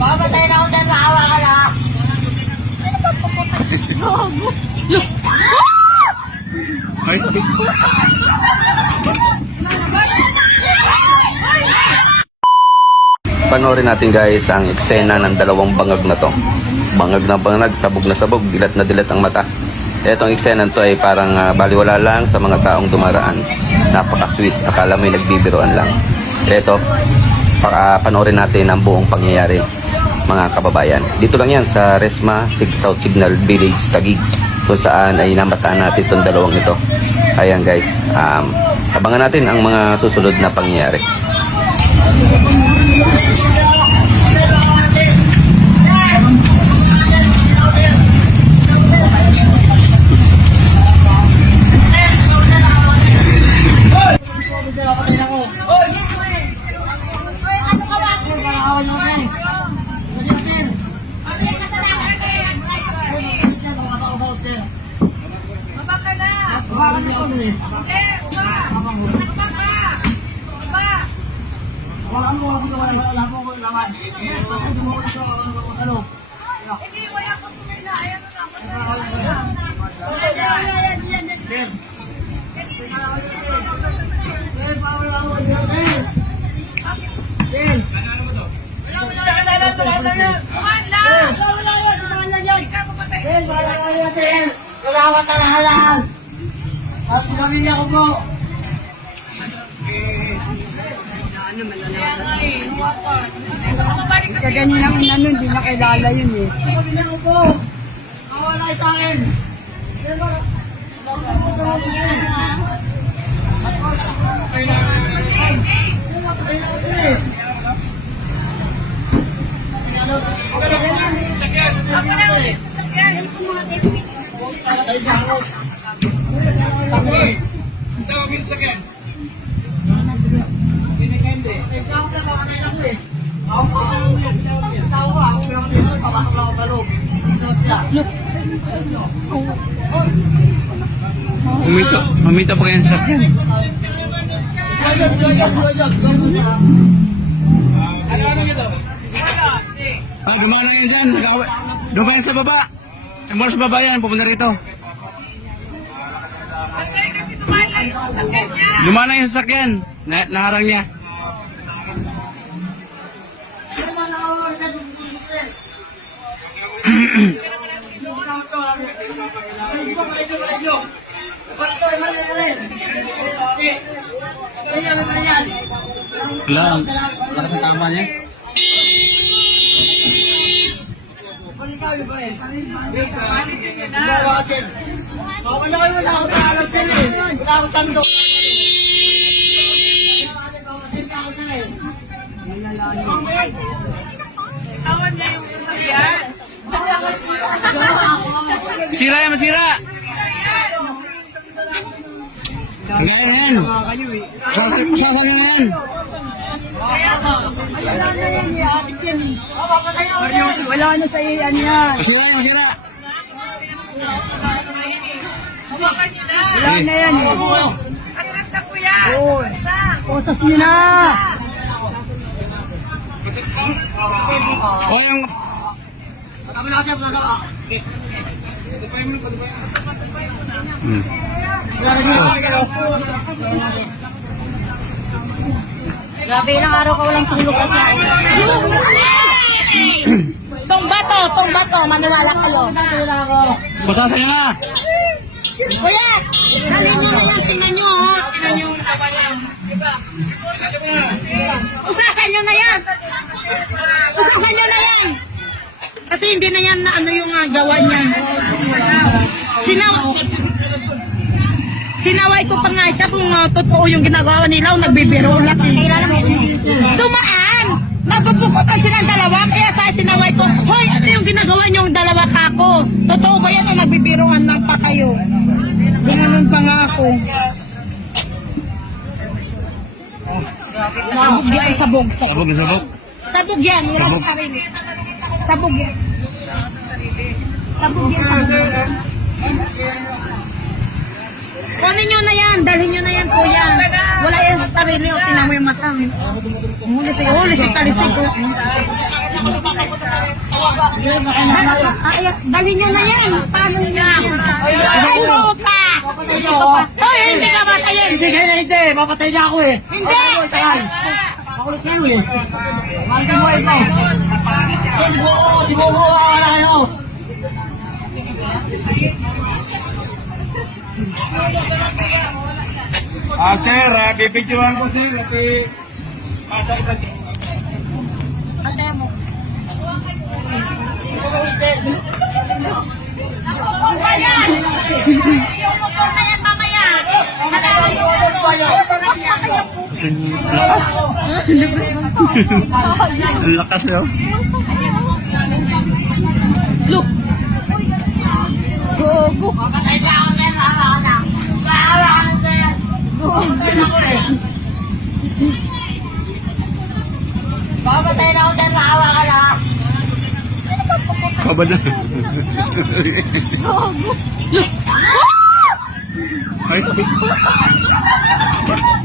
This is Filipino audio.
Papatay na ako dahil maawa ka na. Panoorin natin guys ang eksena ng dalawang bangag na to. Bangag na bangag, sabog na sabog, dilat na dilat ang mata. Etong eksena to ay parang ah, baliwala lang sa mga taong dumaraan. Napaka-sweet, akala may nagbibiroan lang. Eto, pa, ah, panoorin natin ang buong pangyayari mga kababayan. Dito lang yan sa Resma Sig South Signal Village, Taguig kung saan ay namataan natin itong dalawang ito. Ayan guys, um, abangan natin ang mga susunod na pangyayari. Salamat ka na lang. At pamilya ko po. Kaganyan ang ano, hindi nakilala yun eh. Pamilya ko po. Nawala kayo sa akin. Umito, umito pa kayo sa akin. Ay, gumana yun dyan. Doon yan sa baba. Sa mall sa baba yan, pupunta rito. yung sasakyan niya. Lumana yung sasakyan. Na naharang niya. Lang. Lakas ng tama niya. Balik kayo ba eh? Balik kayo ba eh? Balik kayo ba? 10,000 do. Tawad niya yung sasakyan. Masira yan, masira! Kaya yan! Sasakyan na yan! Wala na sa iyan yan. Masira yan, masira! Wala na yan eh. Oo. Posas nyo na. O yung... Hmm. Grabe, ilang araw ka walang tulog at Tong bato, tong bato, manunala kayo. Basasan niya na. Kuya, dali nyo na yan, tingnan nyo oh. Tingnan nyo. Usasan nyo na yan. Usasan nyo na yan. Kasi hindi na yan na ano yung uh, gawa niya. Sinaw Sinaway ko pa nga siya kung uh, totoo yung ginagawa nila o nagbibiro lang. Dumaan! Mapupukutan silang dalawa kaya sa sinaway ko, Hoy, ano yung ginagawa niyong dalawa kako? Totoo ba yan o nagbibiroan lang pa kayo? Ganun pa nga ako. Sabog yan, sabog, sabog. Sabog, sabog. Sabog yan, Sabog. sa sarili. Sabog yan. Sabog yan, sabog yan. Kunin nyo na yan, dalhin nyo na yan, kuya. Wala yan sa sarili, o tinan mo yung mata. Huli si, huli si talisik. oh. Ay, dali nyo na yan. Paano nyo? Ay, ako. Hoy, hindi ka matayin! Hindi kayo na hindi. Papatay niya ako eh. Hindi! Makulit kayo eh. Ka mo ito. Sibuko, sibuko, wala kayo. Ah, sir, ah, bibidyohan ko, sir. Ati, pasok na yan Ang lakas yun. Papatay niya ako din, hawa na. Ako eh. Papatay na ako din, hawa ka na. Kaba Gago. Ay.